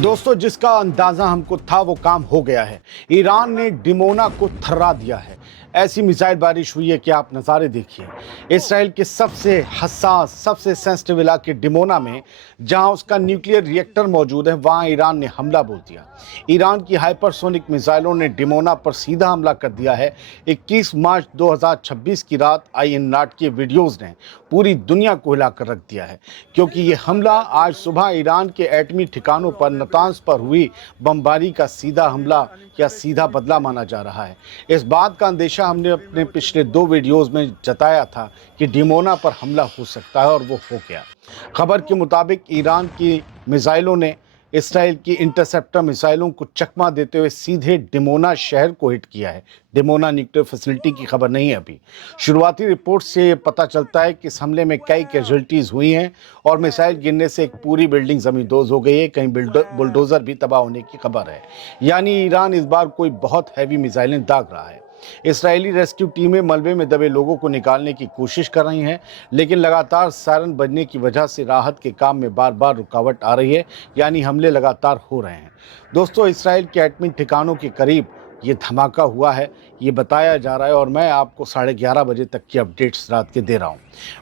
दोस्तों, जिसका अंदाजा हमको था वो काम हो गया है। ईरान ने डिमोना को थर्रा दिया है। ऐसी मिसाइल बारिश हुई है कि आप नज़ारे देखिए। इसराइल के सबसे हसास, सबसे सेंसिटिव इलाके डिमोना में, जहां उसका न्यूक्लियर रिएक्टर मौजूद है, वहां ईरान ने हमला बोल दिया। ईरान की हाइपरसोनिक मिसाइलों ने डिमोना पर सीधा हमला कर दिया है। 21 मार्च 2026 की रात आई इन नाटकीय वीडियोज़ ने पूरी दुनिया को हिलाकर रख दिया है, क्योंकि ये हमला आज सुबह ईरान के एटमी ठिकानों पर नातांज पर हुई बमबारी का सीधा हमला या सीधा बदला माना जा रहा है। इस बात का अंदेशा हमने अपने पिछले 2 वीडियोज़ में जताया था कि डिमोना पर हमला हो सकता है, और वो हो गया। खबर के मुताबिक ईरान की मिसाइलों ने इसराइल की इंटरसेप्टर मिसाइलों को चकमा देते हुए सीधे डिमोना शहर को हिट किया है। डिमोना न्यूक्लियर फैसिलिटी की खबर नहीं है अभी। शुरुआती रिपोर्ट से ये पता चलता है कि इस हमले में कई कैजुअल्टीज हुई हैं और मिसाइल गिरने से एक पूरी बिल्डिंग जमींदोज हो गई है। कहीं बुलडोजर भी तबाह होने की खबर है। यानी ईरान इस बार कोई बहुत हैवी मिसाइलें दाग रहा है। इसराइली रेस्क्यू टीमें मलबे में दबे लोगों को निकालने की कोशिश कर रही हैं, लेकिन लगातार सायरन बजने की वजह से राहत के काम में बार बार रुकावट आ रही है। यानी हमले लगातार हो रहे हैं। दोस्तों, इसराइल के एटमी ठिकानों के करीब ये धमाका हुआ है, ये बताया जा रहा है, और मैं आपको 11:30 बजे तक की अपडेट्स रात के दे रहा हूँ।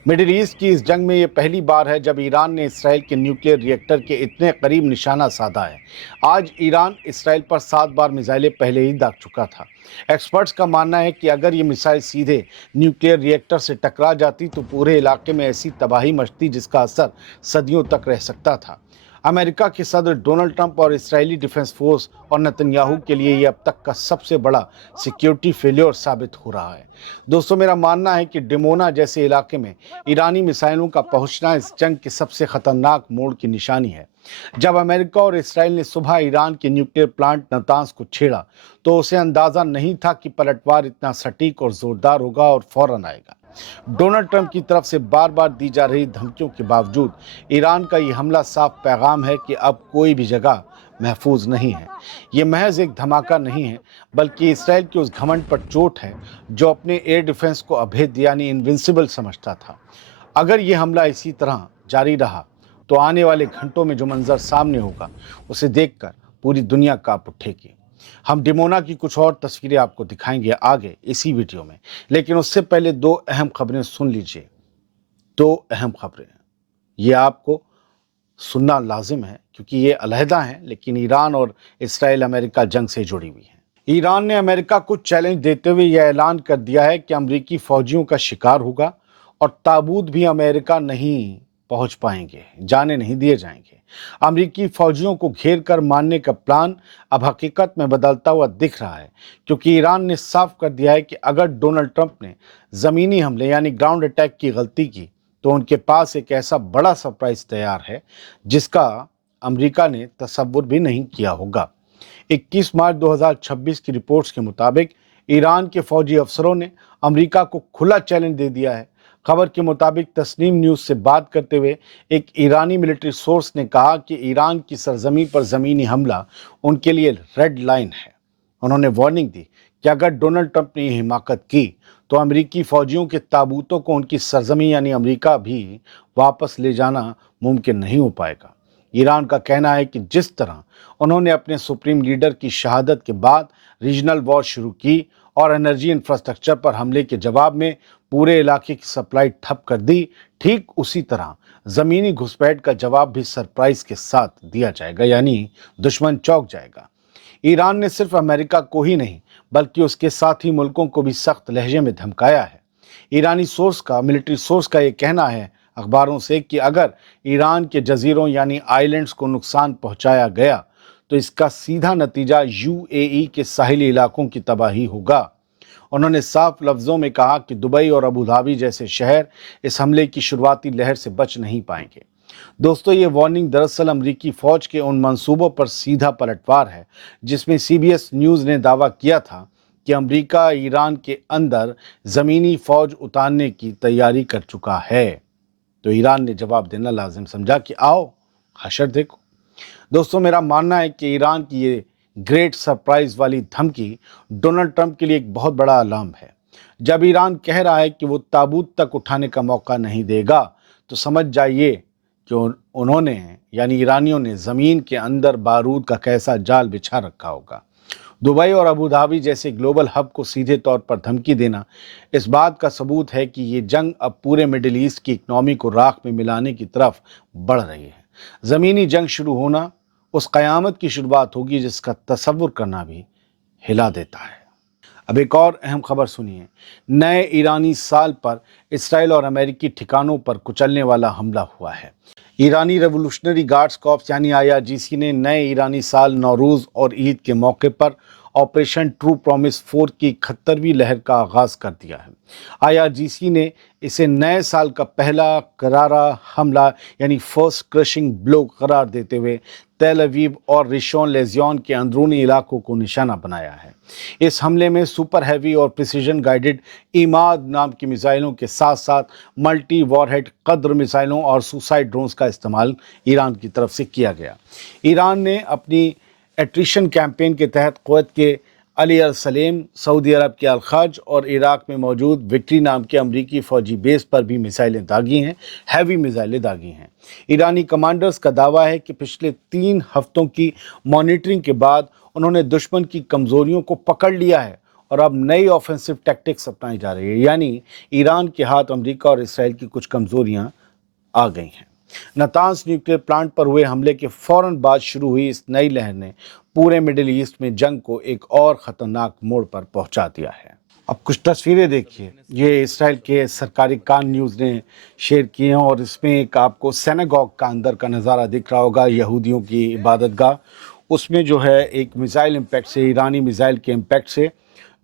मिडिल ईस्ट की इस जंग में ये पहली बार है जब ईरान ने इसराइल के न्यूक्लियर रिएक्टर के इतने करीब निशाना साधा है। आज ईरान इसराइल पर 7 बार मिसाइलें पहले ही दाग चुका था। एक्सपर्ट्स का मानना है कि अगर ये मिसाइल सीधे न्यूक्लियर रिएक्टर से टकरा जाती तो पूरे इलाके में ऐसी तबाही मचती जिसका असर सदियों तक रह सकता था। अमेरिका के सदर डोनाल्ड ट्रंप और इस्राएली डिफेंस फोर्स और नेतन्याहू के लिए ये अब तक का सबसे बड़ा सिक्योरिटी फेलियर साबित हो रहा है। दोस्तों, मेरा मानना है कि डिमोना जैसे इलाके में ईरानी मिसाइलों का पहुंचना इस जंग के सबसे खतरनाक मोड़ की निशानी है। जब अमेरिका और इसराइल ने सुबह ईरान के न्यूक्लियर प्लांट नातांज को छेड़ा तो उसे अंदाजा नहीं था कि पलटवार इतना सटीक और जोरदार होगा और फौरन आएगा। डोनाल्ड ट्रंप की तरफ से बार बार दी जा रही धमकियों के बावजूद ईरान का ये हमला साफ पैगाम है कि अब कोई भी जगह महफूज नहीं है। ये महज एक धमाका नहीं है, बल्कि इसराइल के उस घमंड पर चोट है जो अपने एयर डिफेंस को अभेद्य यानी इनविंसिबल समझता था। अगर ये हमला इसी तरह जारी रहा तो आने वाले घंटों में जो मंजर सामने होगा उसे देखकर पूरी दुनिया कांप उठेगी। हम डिमोना की कुछ और तस्वीरें आपको दिखाएंगे आगे इसी वीडियो में, लेकिन उससे पहले 2 अहम खबरें सुन लीजिए। 2 अहम खबरें ये आपको सुनना लाजिम है, क्योंकि ये अलहदा हैं, लेकिन ईरान और इसराइल अमेरिका जंग से जुड़ी हुई हैं। ईरान ने अमेरिका को चैलेंज देते हुए यह ऐलान कर दिया है कि अमेरिकी फौजियों का शिकार होगा और ताबूत भी अमेरिका नहीं पहुंच पाएंगे, जाने नहीं दिए जाएंगे। अमेरिकी फौजियों को घेर कर मारने का प्लान अब हकीकत में बदलता हुआ दिख रहा है, क्योंकि ईरान ने साफ कर दिया है कि अगर डोनाल्ड ट्रंप ने ज़मीनी हमले यानी ग्राउंड अटैक की गलती की तो उनके पास एक ऐसा बड़ा सरप्राइज तैयार है जिसका अमेरिका ने तसव्वुर भी नहीं किया होगा। 21 मार्च 2026 की रिपोर्ट्स के मुताबिक ईरान के फौजी अफसरों ने अमेरिका को खुला चैलेंज दे दिया है। खबर के मुताबिक तस्नीम न्यूज़ से बात करते हुए एक ईरानी मिलिट्री सोर्स ने कहा कि ईरान की सरजमी पर ज़मीनी हमला उनके लिए रेड लाइन है। उन्होंने वार्निंग दी कि अगर डोनाल्ड ट्रंप ने यह हिमाकत की तो अमेरिकी फौजियों के ताबूतों को उनकी सरजमी यानी अमेरिका भी वापस ले जाना मुमकिन नहीं हो पाएगा। ईरान का कहना है कि जिस तरह उन्होंने अपने सुप्रीम लीडर की शहादत के बाद रीजनल वॉर शुरू की और एनर्जी इंफ्रास्ट्रक्चर पर हमले के जवाब में पूरे इलाके की सप्लाई ठप कर दी, ठीक उसी तरह ज़मीनी घुसपैठ का जवाब भी सरप्राइज के साथ दिया जाएगा, यानी दुश्मन चौंक जाएगा। ईरान ने सिर्फ अमेरिका को ही नहीं बल्कि उसके साथी मुल्कों को भी सख्त लहजे में धमकाया है। ईरानी मिलिट्री सोर्स का ये कहना है अखबारों से कि अगर ईरान के जजीरों यानी आइलैंड्स को नुकसान पहुंचाया गया तो इसका सीधा नतीजा यूएई के साहिली इलाकों की तबाही होगा। उन्होंने साफ लफ्जों में कहा कि दुबई और अबू धाबी जैसे शहर इस हमले की शुरुआती लहर से बच नहीं पाएंगे। दोस्तों, ये वार्निंग दरअसल अमेरिकी फौज के उन मंसूबों पर सीधा पलटवार है जिसमें सीबीएस न्यूज़ ने दावा किया था कि अमेरिका ईरान के अंदर ज़मीनी फौज उतारने की तैयारी कर चुका है। तो ईरान ने जवाब देना लाजिम समझा कि आओ हशर देखो। दोस्तों, मेरा मानना है कि ईरान की ये ग्रेट सरप्राइज वाली धमकी डोनाल्ड ट्रंप के लिए एक बहुत बड़ा अलार्म है। जब ईरान कह रहा है कि वो ताबूत तक उठाने का मौका नहीं देगा, तो समझ जाइए कि उन्होंने यानी ईरानियों ने ज़मीन के अंदर बारूद का कैसा जाल बिछा रखा होगा। दुबई और अबू धाबी जैसे ग्लोबल हब को सीधे तौर पर धमकी देना इस बात का सबूत है कि ये जंग अब पूरे मिडिल ईस्ट की इकनॉमी को राख में मिलाने की तरफ बढ़ रही है। ज़मीनी जंग शुरू होना उस क़यामत की शुरुआत होगी जिसका तसव्वुर करना भी हिला देता है। अब एक और अहम खबर सुनिए। नए ईरानी साल पर इसराइल और अमेरिकी ठिकानों पर कुचलने वाला हमला हुआ है। ईरानी रेवोल्यूशनरी गार्ड्स कॉर्प्स यानी आईआरजीसी ने नए ईरानी साल नौरूज़ और ईद के मौके पर ऑपरेशन ट्रू प्रॉमिस 4 की 71वीं लहर का आगाज़ कर दिया है। आईआरजीसी ने इसे नए साल का पहला करारा हमला यानी फर्स्ट क्रशिंग ब्लो करार देते हुए तेल अवीव और रिशोन लेजियन के अंदरूनी इलाकों को निशाना बनाया है। इस हमले में सुपर हैवी और प्रिसीजन गाइडेड इमाद नाम की मिसाइलों के साथ साथ मल्टी वॉरहेड कद्र मिसाइलों और सुसाइड ड्रोन्स का इस्तेमाल ईरान की तरफ से किया गया। ईरान ने अपनी एट्रिशन कैंपेन के तहत कुवैत के अली अल सलेम, सऊदी अरब के अल खज और इराक में मौजूद विक्ट्री नाम के अमरीकी फ़ौजी बेस पर भी मिसाइलें दागी हैं, हैवी मिसाइलें दागी हैं। ईरानी कमांडर्स का दावा है कि पिछले 3 हफ्तों की मॉनिटरिंग के बाद उन्होंने दुश्मन की कमज़ोरियों को पकड़ लिया है और अब नई ऑफेंसिव टैक्टिक्स अपनाई जा रही है, यानी ईरान के हाथ अमेरिका और इसराइल की कुछ कमज़ोरियाँ आ गई हैं। नतांज न्यूक्लियर प्लांट पर हुए हमले के फौरन बाद शुरू हुई इस नई लहर ने पूरे मिडिल ईस्ट में जंग को एक और ख़तरनाक मोड़ पर पहुंचा दिया है। अब कुछ तस्वीरें देखिए, ये इसराइल के सरकारी कान न्यूज़ ने शेयर किए हैं और इसमें एक आपको सिनेगॉग का अंदर का नज़ारा दिख रहा होगा, यहूदियों की इबादतगाह। उसमें जो है एक मिसाइल इम्पैक्ट से, ईरानी मिसाइल के इम्पैक्ट से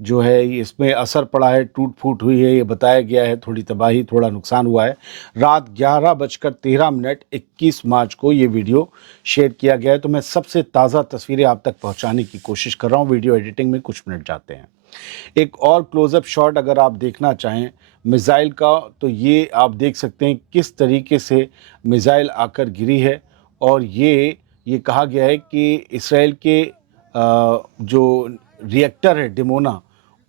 जो है इसमें असर पड़ा है, टूट फूट हुई है, ये बताया गया है, थोड़ी तबाही, थोड़ा नुकसान हुआ है। रात 11:13 21 मार्च को ये वीडियो शेयर किया गया है। तो मैं सबसे ताज़ा तस्वीरें आप तक पहुंचाने की कोशिश कर रहा हूं। वीडियो एडिटिंग में कुछ मिनट जाते हैं। एक और क्लोज़अप शॉट अगर आप देखना चाहें मिसाइल का, तो ये आप देख सकते हैं किस तरीके से मिसाइल आकर गिरी है। और ये कहा गया है कि इसराइल के जो रिएक्टर है डिमोना,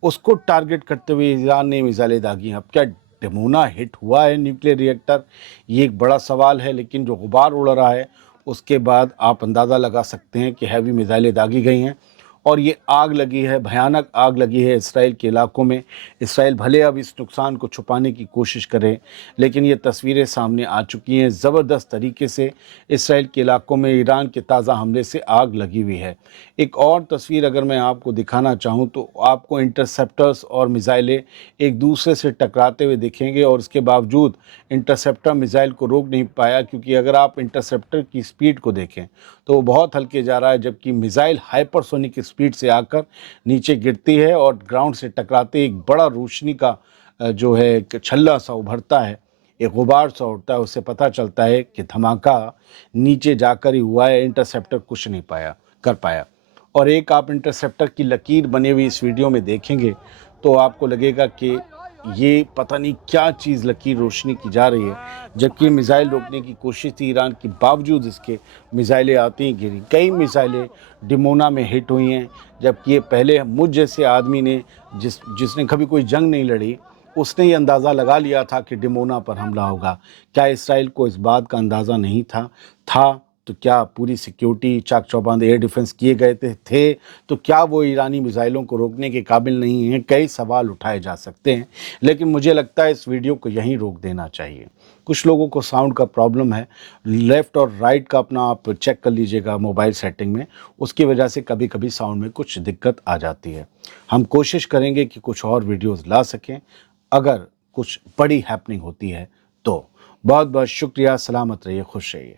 उसको टारगेट करते हुए ईरान ने मिसाइलें दागी हैं। अब क्या डिमोना हिट हुआ है न्यूक्लियर रिएक्टर, ये एक बड़ा सवाल है, लेकिन जो गुबार उड़ रहा है उसके बाद आप अंदाज़ा लगा सकते हैं कि हैवी मिसाइलें दागी गई हैं और ये आग लगी है, भयानक आग लगी है इसराइल के इलाकों में। इसराइल भले अब इस नुकसान को छुपाने की कोशिश करे, लेकिन ये तस्वीरें सामने आ चुकी हैं। ज़बरदस्त तरीके से इसराइल के इलाकों में ईरान के ताज़ा हमले से आग लगी हुई है। एक और तस्वीर अगर मैं आपको दिखाना चाहूँ तो आपको इंटरसेप्टर्स और मिसाइलें एक दूसरे से टकराते हुए दिखेंगे और इसके बावजूद इंटरसेप्टर मिसाइल को रोक नहीं पाया, क्योंकि अगर आप इंटरसेप्टर की स्पीड को देखें तो वो बहुत हल्के जा रहा है, जबकि मिसाइल हाइपरसोनिक स्पीड से आकर नीचे गिरती है और ग्राउंड से टकराते एक बड़ा रोशनी का जो है एक छल्ला सा उभरता है, एक गुबार सा उठता है। उससे पता चलता है कि धमाका नीचे जाकर ही हुआ है, इंटरसेप्टर कुछ नहीं कर पाया। और एक आप इंटरसेप्टर की लकीर बनी हुई इस वीडियो में देखेंगे तो आपको लगेगा कि ये पता नहीं क्या चीज़ लकीर रोशनी की जा रही है, जबकि मिसाइल रोकने की कोशिश थी ईरान की, बावजूद इसके मिसाइलें आती ही गिरी। कई मिसाइलें डिमोना में हिट हुई हैं, जबकि ये पहले मुझ जैसे आदमी ने जिसने कभी कोई जंग नहीं लड़ी, उसने ये अंदाज़ा लगा लिया था कि डिमोना पर हमला होगा। क्या इसराइल को इस बात का अंदाज़ा नहीं था तो क्या पूरी सिक्योरिटी चाक चौबंद एयर डिफेंस किए गए थे तो क्या वो ईरानी मिसाइलों को रोकने के काबिल नहीं हैं? कई सवाल उठाए जा सकते हैं, लेकिन मुझे लगता है इस वीडियो को यहीं रोक देना चाहिए। कुछ लोगों को साउंड का प्रॉब्लम है, लेफ़्ट और राइट का अपना आप चेक कर लीजिएगा मोबाइल सेटिंग में, उसकी वजह से कभी कभी साउंड में कुछ दिक्कत आ जाती है। हम कोशिश करेंगे कि कुछ और वीडियोज़ ला सकें अगर कुछ बड़ी हैपनिंग होती है तो। बहुत बहुत शुक्रिया, सलामत रहिए, खुश रहिए।